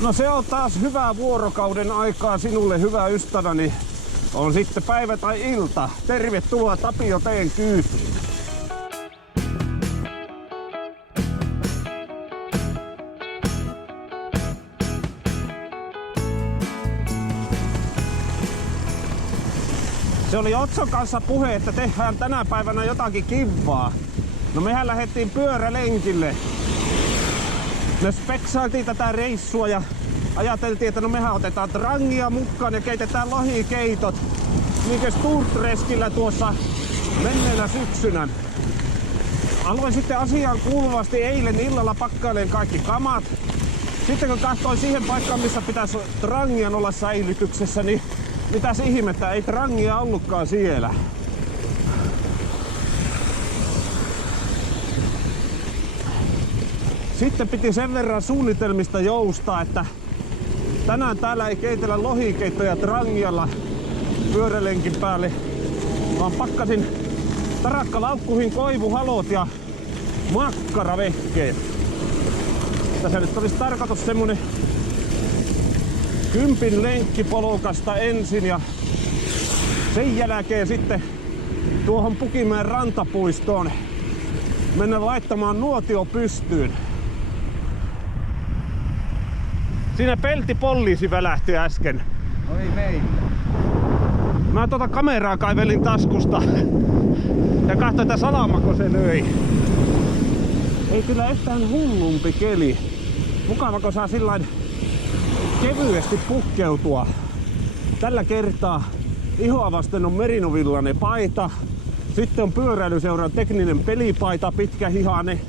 No se on taas hyvää vuorokauden aikaa sinulle, hyvä ystäväni. On sitten päivä tai ilta. Tervetuloa Tapio teen kyytiin. Se oli Otson kanssa puhe, että tehdään tänä päivänä jotakin kivaa. No mehän lähdettiin pyörälenkille. Me speksailtiin tätä reissua ja ajateltiin, että no mehän otetaan trangia mukaan ja keitetään lohikeitot. Niinkö Sturtreskillä tuossa menneenä syksynä. Aloin sitten asiaan kuuluvasti eilen illalla pakkailen kaikki kamat. Sitten kun katsoin siihen paikkaan, missä pitäisi trangian olla säilytyksessä, niin mitäs ihmettä, ei trangia ollutkaan siellä. Sitten piti sen verran suunnitelmista joustaa, että tänään täällä ei keitellä lohikeittoja trangialla pyörälenkin päälle, vaan pakkasin tarakkalaukkuihin koivuhalot ja makkaravehkeet. Tässä nyt olisi tarkoitus semmonen 10 lenkkipolokasta ensin ja sen jälkeen sitten tuohon Pukimäen rantapuistoon mennä laittamaan nuotio pystyyn. Siinä peltipoliisi välähti äsken. No ei meillä. Mä tuota kameraa kaivelin taskusta ja katsoin, että salamako se löi. Ei kyllä yhtään hullumpi keli. Mukava, kun saa sillain kevyesti pukkeutua. Tällä kertaa ihoa vasten on merinovillainen paita. Sitten on pyöräilyseuran tekninen pelipaita, pitkähihane.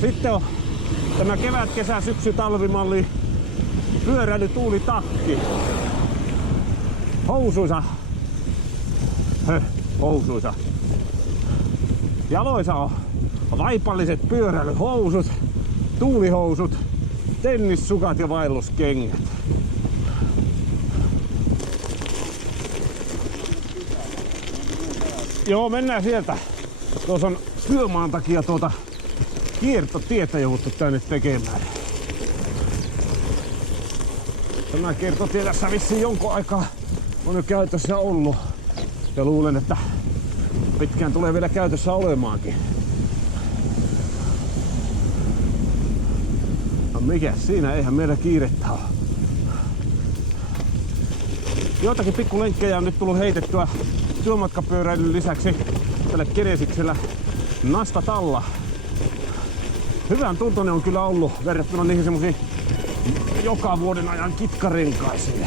Sitten on tämä kevät, kesä, syksy, talvimalli pyöräilytuulitakki. Housuisa. Housuisa. Jaloissa on vaipalliset pyöräilyhousut, tuulihousut, tennissukat ja vaelluskengät. Joo, mennään sieltä. Tuossa on työmaan takia kiertotietä jouduttu tänne tekemään. Tämä kiertotie tässä vissiin jonkun aikaa on jo käytössä ollut. Ja luulen, että pitkään tulee vielä käytössä olemaankin. No mikä siinä, eihän meillä kiirettä ole. Joitakin pikkulenkkejä on nyt tullut heitettyä työmatkapyöräilyn lisäksi tällä Genesiksellä Nastatalla. Hyvän tuntunen on kyllä ollut verrattuna niihin semmoisiin joka vuoden ajan kitkarenkaisiin.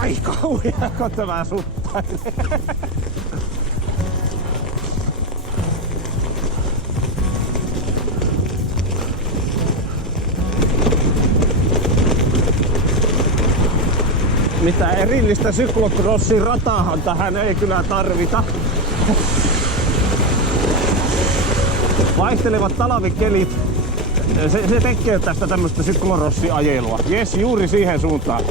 Ai kauhea, kun tämä suttailee. Mitä erillistä syklocrossin rataahan tähän ei kyllä tarvita. Vaihtelevat talvikelit, se tekee tästä tämmöstä syklocrossiajelua. Jes, juuri siihen suuntaan.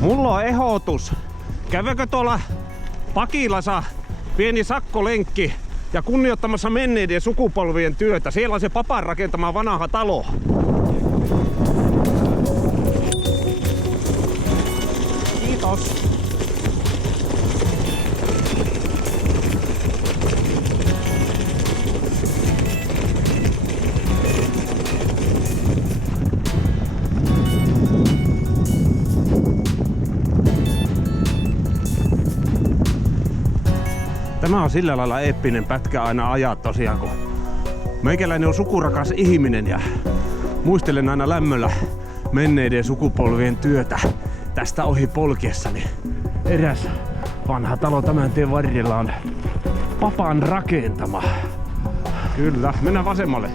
Mulla on ehdotus. Käykö tuolla Pakilassa pieni sakkolenkki ja kunnioittamassa menneiden sukupolvien työtä? Siellä on se papan rakentama vanha talo. Kiitos. Tämä on sillä lailla eeppinen pätkä aina ajaa tosiaan, kun meikäläinen on sukurakas ihminen ja muistelen aina lämmöllä menneiden sukupolvien työtä tästä ohi polkiessani. Eräs vanha talo tämän tien varrella on papan rakentama. Kyllä, mennään vasemmalle.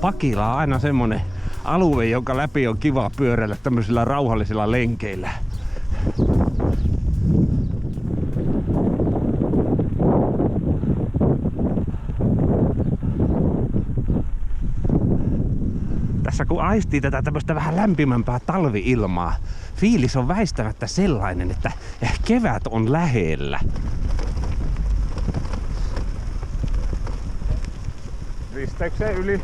Pakila on aina semmonen alue, jonka läpi on kiva pyöräillä tämmöisillä rauhallisilla lenkeillä. Tässä kun aistii tätä tämmöistä vähän lämpimämpää talvi-ilmaa, fiilis on väistämättä sellainen, että kevät on lähellä. Risteykseen yli.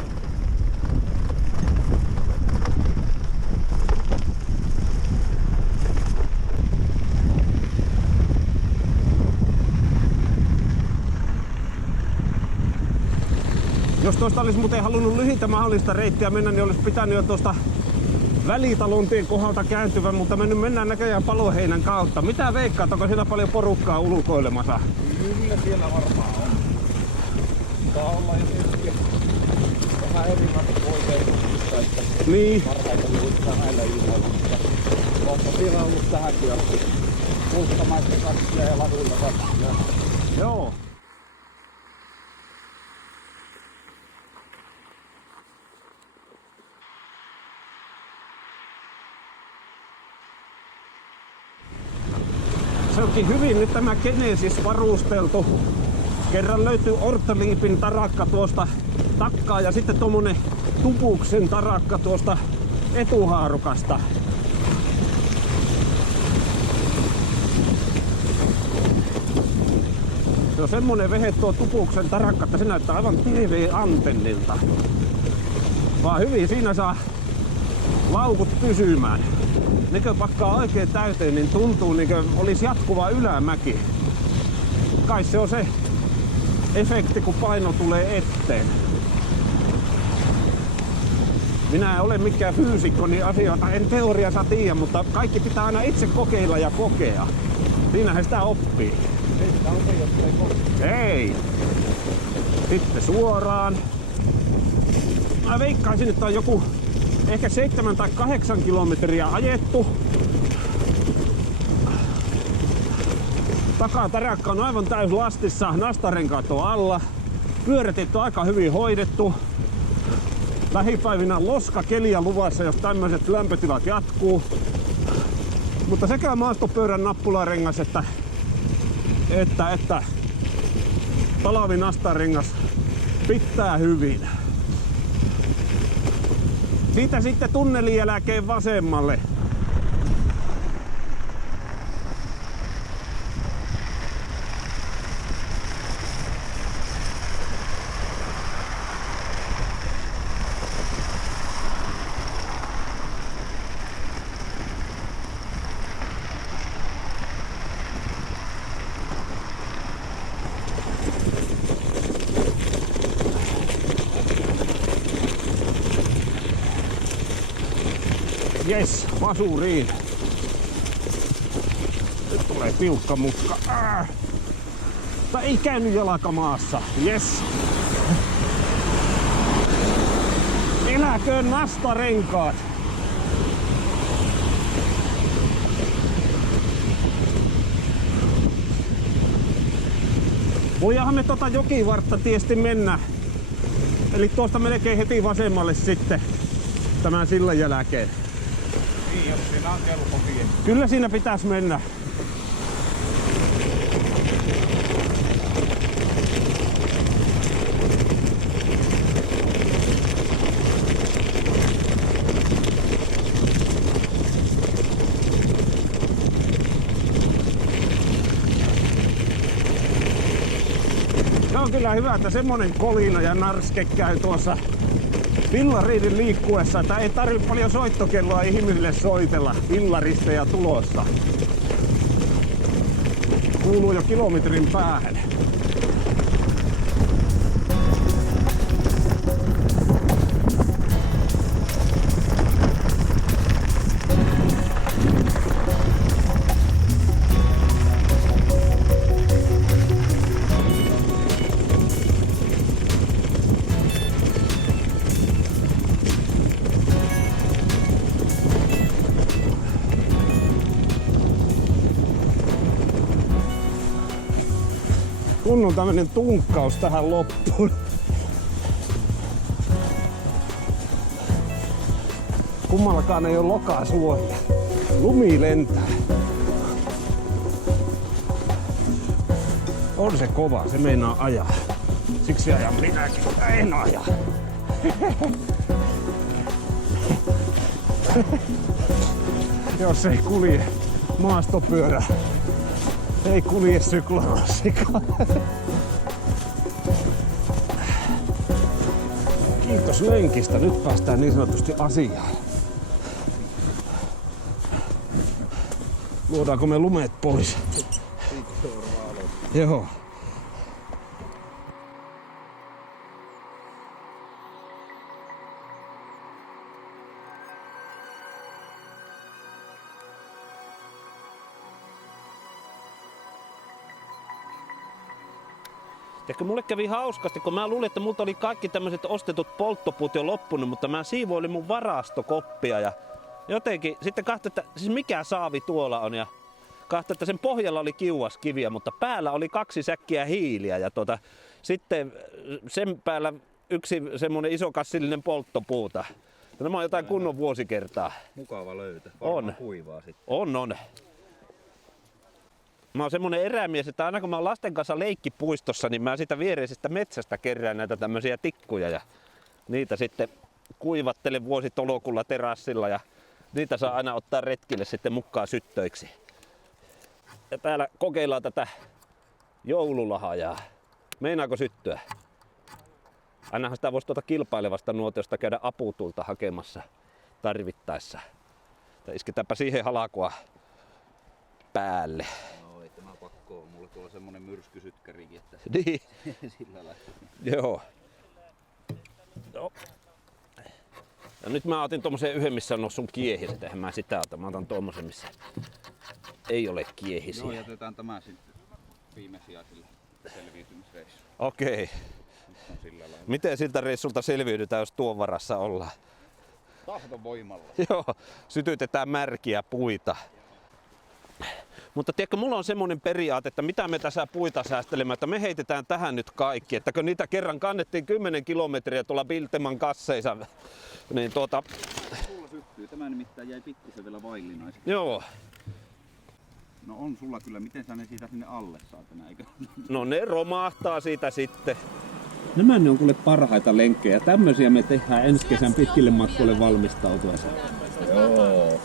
Jos tuosta olisi muuten halunnut lyhintä mahdollista reittiä mennä, niin olisi pitänyt jo tuosta Välitalontien kohdalta kääntyvän, mutta me nyt mennään näköjään Paloheinän kautta. Mitä veikkaat, onko siellä paljon porukkaa ulkoilemassa? Kyllä siellä varmaan on. Saa olla jo tietysti vähän erilainen voiteista, että niin. parhaita luittaa näillä ilmoilla, mutta onko siellä ollut tähänkin asti muistamaisten kasvia ja laduilla kasvia? Joo. Se onkin hyvin nyt tämä Genesis varusteltu. Kerran löytyy Ortoliipin tarakka tuosta takkaa ja sitten tommonen Tupuksen tarakka tuosta etuhaarukasta. Se on semmonen vehe tuo Tupuksen tarakka, että se näyttää aivan TV-antennilta. Vaan hyvin siinä saa laukut pysymään. Nekö pakkaa oikein täyteen, niin tuntuu niinkö olisi jatkuva ylämäki. Kai se on se efekti, kun paino tulee eteen. Minä en ole mikään fyysikko, niin asioita en teoriassa tiedä, mutta kaikki pitää aina itse kokeilla ja kokea. Siinähän sitä oppii. Ei sitä opi, jos ei kokea. Ei. Sitten suoraan. Mä veikkaisin, että on joku ehkä 7 tai 8 kilometriä ajettu. Takatarakka on aivan täys lastissa, nastarenkaat on alla. Pyörätit on aika hyvin hoidettu. Lähipäivinä loskakeliä luvassa, jos tämmöiset lämpötilat jatkuu. Mutta sekä maastopyörän nappularengas että palavi nastarengas pitää hyvin. Siitä sitten tunnelin jälkeen vasemmalle. Jes, vasuriin. Nyt tulee tiukka mutka. Tai ei käynyt jalkamaassa. Jes. Eläköön nastarenkaat. Voidaanhan me tota jokivartta tietysti mennä. Eli tuosta melkein heti vasemmalle sitten tämän sillan jälkeen. Niin, jos siinä on kelpo pieni. Kyllä siinä pitäisi mennä. Se on kyllä hyvä, että semmonen kolina ja narske käy tuossa villariidin liikkuessa, että ei tarvitse paljon soittokelloa ihmisille soitella villaristeja tulossa. Kuuluu jo kilometrin päähän. Kunnon tämmönen tunkkaus tähän loppuun. Kummallakaan ei oo lokasuojia. Lumi lentää. On se kova, se meinaa ajaa. Siksi ajan minäkin, mutta en aja. Jos ei kulje maastopyörä, ei kulje syklonossikaan. Kiitos lenkistä, nyt päästään niin sanotusti asiaan. Luodaanko me lumet pois? Joo. Tiedätkö, mulle kävi hauskasti, kun mä luulin, että multa oli kaikki tämmöiset ostetut polttopuut jo loppunut, mutta mä siivoilin mun varastokoppia ja jotenkin sitten kahta, että siis mikä saavi tuolla on ja kahta, että sen pohjalla oli kiuaskiviä, mutta päällä oli 2 säkkiä hiiliä ja sitten sen päällä yksi semmonen iso kassillinen polttopuuta. Nämä on jotain kunnon vuosikertaa. Mukava löytö. On. Kuivaa sitten. On. Mä oon semmonen erämies, että aina kun mä oon lasten kanssa leikkipuistossa, niin mä siitä viereisestä metsästä kerään näitä tämmöisiä tikkuja ja niitä sitten kuivattelen vuositolokulla terassilla ja niitä saa aina ottaa retkille sitten mukaan syttöiksi. Ja täällä kokeillaan tätä joululahajaa. Meinaako syttyä? Ainahan sitä voisi kilpailevasta nuotiosta käydä aputulta hakemassa tarvittaessa. Isketäänpä siihen halakua päälle. No ei tämä pakko on. Mulla tuolla semmonen myrskysytkärikin, että Niin. sillä lähtee. Joo. No. Ja nyt mä otin tommosen yhden, missä on sun kiehiset. Eihän mä sitä ota. Mä otan tommosen, missä ei ole kiehisiä. Joo, jätetään tämä sitten viimesijaisille selviytymisreissuille. Okei. On sillä lailla. Miten siltä reissulta selviydytään, jos tuon varassa ollaan? Tahtovoimalla. Joo, sytytetään märkiä puita. Mutta tiedätkö, mulla on semmonen periaate, että mitä me tässä puita säästelemme, että me heitetään tähän nyt kaikki. Että kun niitä kerran kannettiin 10 kilometriä tuolla Bilteman kasseissa, niin Sulla syttyy. Tämä nimittäin jäi pikkusen vielä vaillinaiseksi. joo. No on sulla kyllä. Miten sä ne siitä sinne alle saat enää, eikö? No ne romahtaa siitä sitten. Nämä ne on kuule parhaita lenkkejä. Tämmöisiä me tehdään ensi kesän pitkille matkoille valmistautuessa. Joo.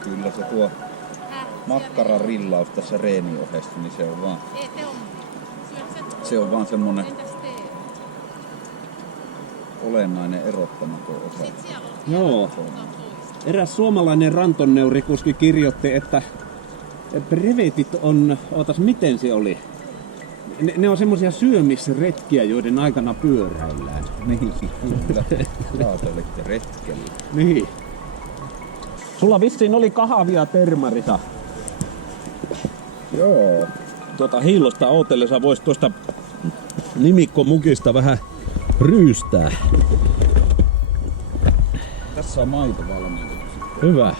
Kyllä se tuo makkaran rillaus tässä reenin ohessa, niin se on vaan semmonen olennainen erottamaton osa. Joo. Eräs suomalainen rantonneurikuski kirjoitti, että brevetit on, miten se oli? Ne on semmosia syömisretkiä, joiden aikana pyöräillään. Niin, kyllä. Sä olitte retkellä. Niin. Sulla vissiin oli kahvia termarissa. Joo. Hiilosta ootellessa vois tuosta nimikkomukista vähän ryystää. Tässä on maito valmiina. Hyvä.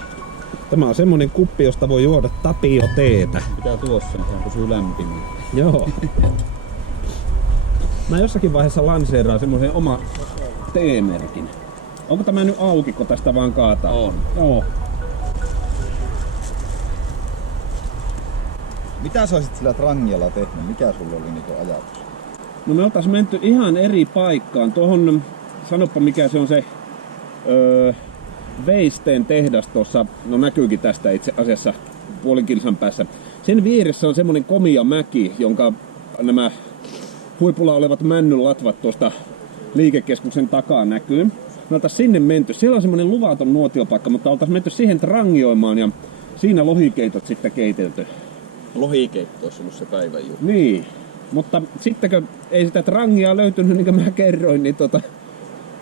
Tämä on semmonen kuppi, josta voi juoda tapio-teetä. Pitää tuossa, niin se pysyy lämpimmin. Joo. Mä jossakin vaiheessa lanseeraan semmoisen oma teemerkin. Onko tämä nyt auki, kun tästä vaan kaataa? On. Joo. Mitä sä olisit sillä trangialla tehnyt? Mikä sulla oli niinku ajatus? No me oltais menty ihan eri paikkaan. Tuohon, sanoppa mikä se on se Veisteen tehdas tuossa, no näkyykin tästä itse asiassa puolen kilsan päässä. Sen vieressä on semmonen komia mäki, jonka nämä huipulla olevat männylatvat tuosta liikekeskuksen takaa näkyy. Me oltais sinne menty. Siellä on semmonen luvaton nuotiopaikka, mutta oltais menty siihen trangioimaan ja siinä lohikeitot sitten keitelty. Lohikeitto olisi ollut se päivän juttu. Niin, mutta sittenkö ei sitä trangia löytynyt, niin kuin mä kerroin, niin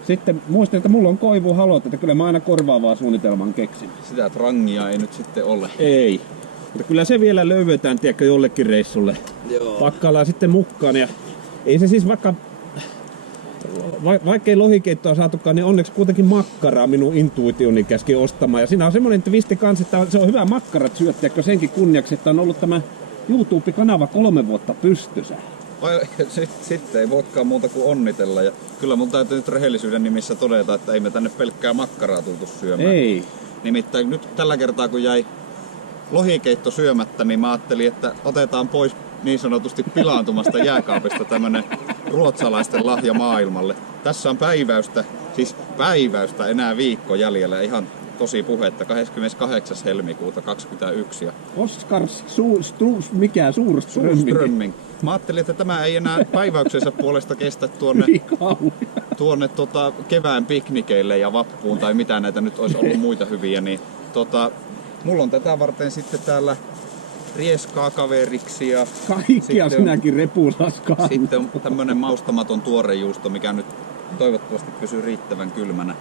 sitten muistin, että mulla on koivuhalot, että kyllä mä aina korvaavaa suunnitelman keksin. Sitä trangia ei nyt sitten ole. Ei, mutta kyllä se vielä löydetään, tiedätkö, jollekin reissulle. Joo. Pakkaillaan sitten mukaan ja ei se siis vaikkei lohikeittoa saatukaan, niin onneksi kuitenkin makkaraa minun intuitioni käski ostamaan. Ja siinä on semmoinen twisti kans, että se on hyvä makkarat syöttääkö senkin kunniaksi, että on ollut tämä YouTube-kanava 3 vuotta pystyssä. Sitten ei voikaan muuta kuin onnitella. Ja kyllä mun täytyy nyt rehellisyyden nimissä todeta, että ei me tänne pelkkää makkaraa tultu syömään. Ei. Nimittäin nyt tällä kertaa kun jäi lohikeitto syömättä, niin mä ajattelin, että otetaan pois niin sanotusti pilaantumasta jääkaapista tämmönen ruotsalaisten lahja maailmalle. Tässä on päiväystä enää viikko jäljellä. Ihan tosi puhetta. 28. helmikuuta 2021. Oskars Suurströmming. Mä ajattelin, että tämä ei enää päiväyksensä puolesta kestä tuonne kevään piknikeille ja vappuun tai mitä näitä nyt olisi ollut muita hyviä. Niin, mulla on tätä varten sitten täällä rieskaa kaveriksi ja kaikkia sinäkin repulaskaa. Sitten on tämmönen maustamaton tuorejuusto, mikä nyt toivottavasti pysyy riittävän kylmänä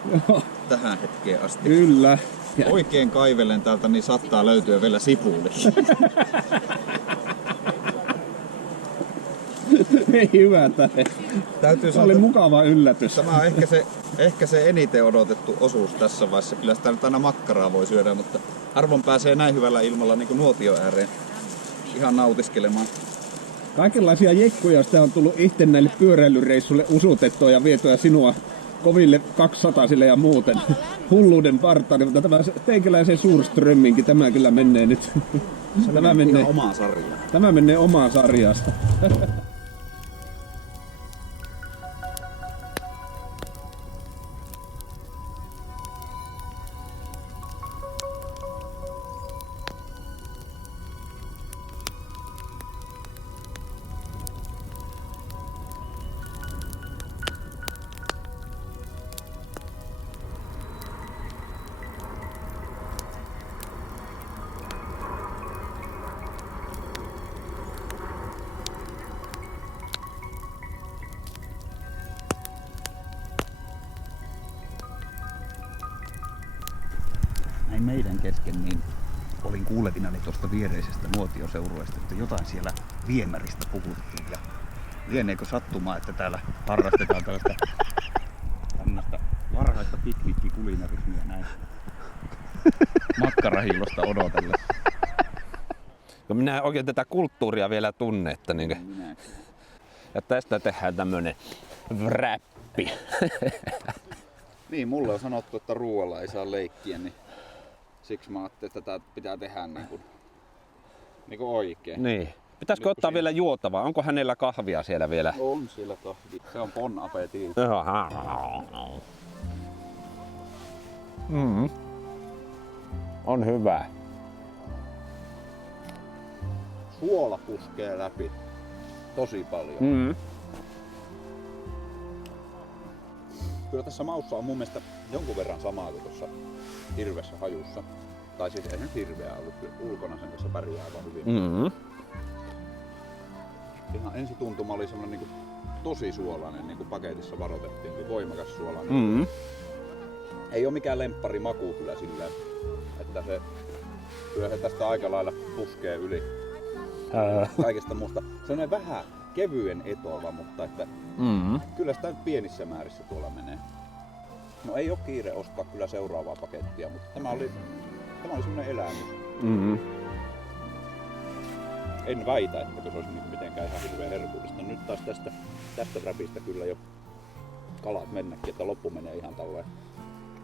tähän hetkeen asti. Kyllä. Oikein kaivelen täältä, niin saattaa löytyä vielä sipuli. Ei hyvä tähe. Se oli mukava yllätys. Tämä on ehkä se eniten odotettu osuus tässä vaiheessa. Kyllä sitä nyt aina makkaraa voi syödä, mutta harvoin pääsee näin hyvällä ilmalla niin kuin nuotion ääreen ihan nautiskelemaan. Kaikenlaisia jekkuja sitä on tullut itse näille pyöräilyreissuille usutettua ja vietyä sinua koville 200-sille ja muuten hulluuden partaani, mutta tämä teikäläisen Suurströmminkin, tämä kyllä menee nyt. Tämä menee omaan sarjaan. Tämä menee omaan sarjasta. Näin meidän kesken niin olin kuulevinani tuosta viereisestä nuotioseurueesta, että jotain siellä viemäristä puhuttiin. Ja lieneekö sattumaa, että täällä harrastetaan tällaista varhaista piknikkikulinarismia näin makkarahiilosta odotellessa. No minä en oikein tätä kulttuuria vielä tunne, että niinkö. Ja tästä tehdään tämmönen wrappi. Niin, mulle on sanottu, että ruoalla ei saa leikkiä, niin siksi mä ajattelin, että tätä pitää tehdä niin kuin oikein. Niin. Pitäisikö ottaa vielä juotavaa? Onko hänellä kahvia siellä vielä? On siellä kahvi. Se on bon appetit. On hyvä. Suola puskee läpi tosi paljon. Kyllä tässä maussa on mun mielestä jonkun verran samaa kuin tuossa hirvessä hajussa. Tai siis ei nyt hirveä ollut, ulkona sen kanssa pärjää aivan hyvin. Ihan ensituntuma oli semmonen niinku tosi suolainen, niin kuin paketissa varoitettiin, eli voimakas suolainen. Ei oo mikään lemppari maku kyllä silleen, että se tästä aika lailla puskee yli kaikesta muusta. Se on vähän kevyen etova, mutta että kyllä sitä nyt pienissä määrissä tuolla menee. No ei oo kiire ostaa kyllä seuraavaa pakettia, mutta tämä oli semmonen elämys. En väitä, että se olisi mitenkään ihan hirveän herkullista. Nyt taas tästä wrapista kyllä jo kalat mennäkin, että loppu menee ihan tälleen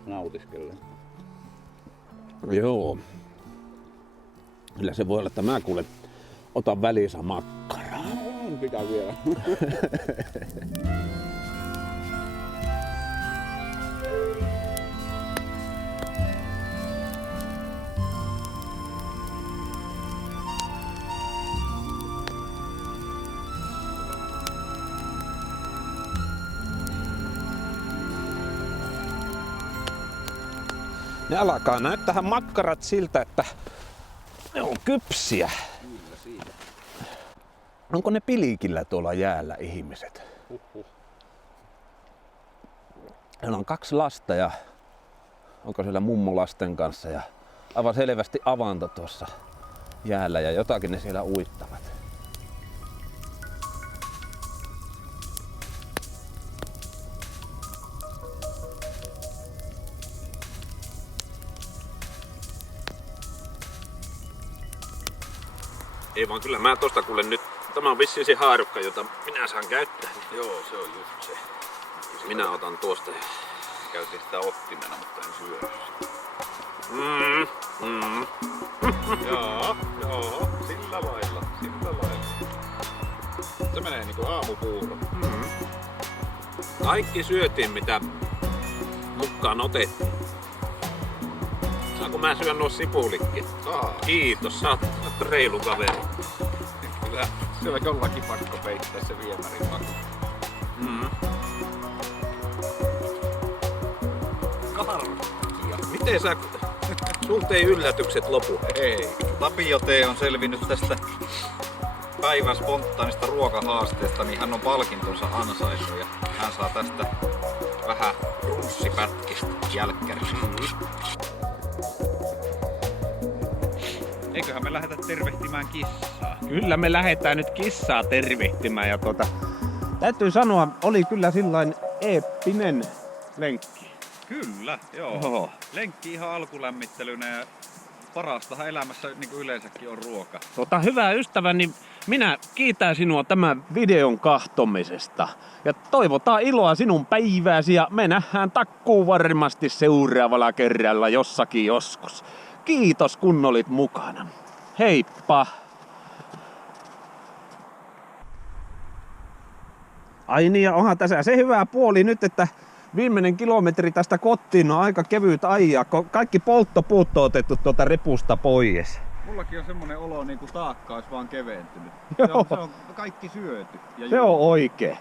nautiskellen. Joo. Kyllä se voi olla, että mä kuulen otan välissä makkaraa. No, pitää vielä. Ne alkaa näyttää makkarat siltä, että ne on kypsiä. Kyllä siitä. Onko ne pilikillä tuolla jäällä ihmiset? Meillä on 2 lasta ja onko siellä mummo lasten kanssa ja aivan selvästi avanto tuossa jäällä ja jotakin ne siellä uittavat. Ei vaan kyllä mä tosta kuulen nyt Tämä on vissiin se haarukka, jota minä saan käyttää. Joo, se on just se. Minä otan tuosta. Käytin sitä ottimena, mutta en syönyt sitä. Joo, sillä lailla. Se menee niinku aamupuuro. Kaikki syötiin, mitä mukaan otettiin. Saanko mä syön nuo sipulikki? Saa. Kiitos, sä oot reilu kaveri. Kyllä, se on jollakin pakko peittää se viemärin maku. Karkkia. Miten sä... Sulta ei yllätykset lopu. Ei. Tapio T on selvinnyt tästä päivän spontaanista ruokahaasteesta, niin hän on palkintonsa ansainnut ja hän saa tästä vähän runssipätkistä jälkkäriä. Eiköhän me lähdetä tervehtimään kissaa. Kyllä me lähdetään nyt kissaa tervehtimään ja täytyy sanoa, oli kyllä sillain eeppinen lenkki. Kyllä, joo. Oho. Lenkki ihan alkulämmittelynä ja parastahan elämässä niin kuin yleensäkin on ruoka. Hyvä ystäväni, minä kiitän sinua tämän videon kahtomisesta. Ja toivotaan iloa sinun päivääsi ja me nähdään takkuu varmasti seuraavalla kerralla jossakin joskus. Kiitos kun olit mukana. Heippa! Ai niin, ja onhan tässä se hyvä puoli nyt, että viimeinen kilometri tästä kotiin on aika kevyt ajaa. Kaikki polttopuut on otettu tuolta repusta pois. Mullakin on semmonen olo, niin kuin taakka olisi vaan keventynyt. Joo. Se on kaikki syöty. Ja Se on oikein.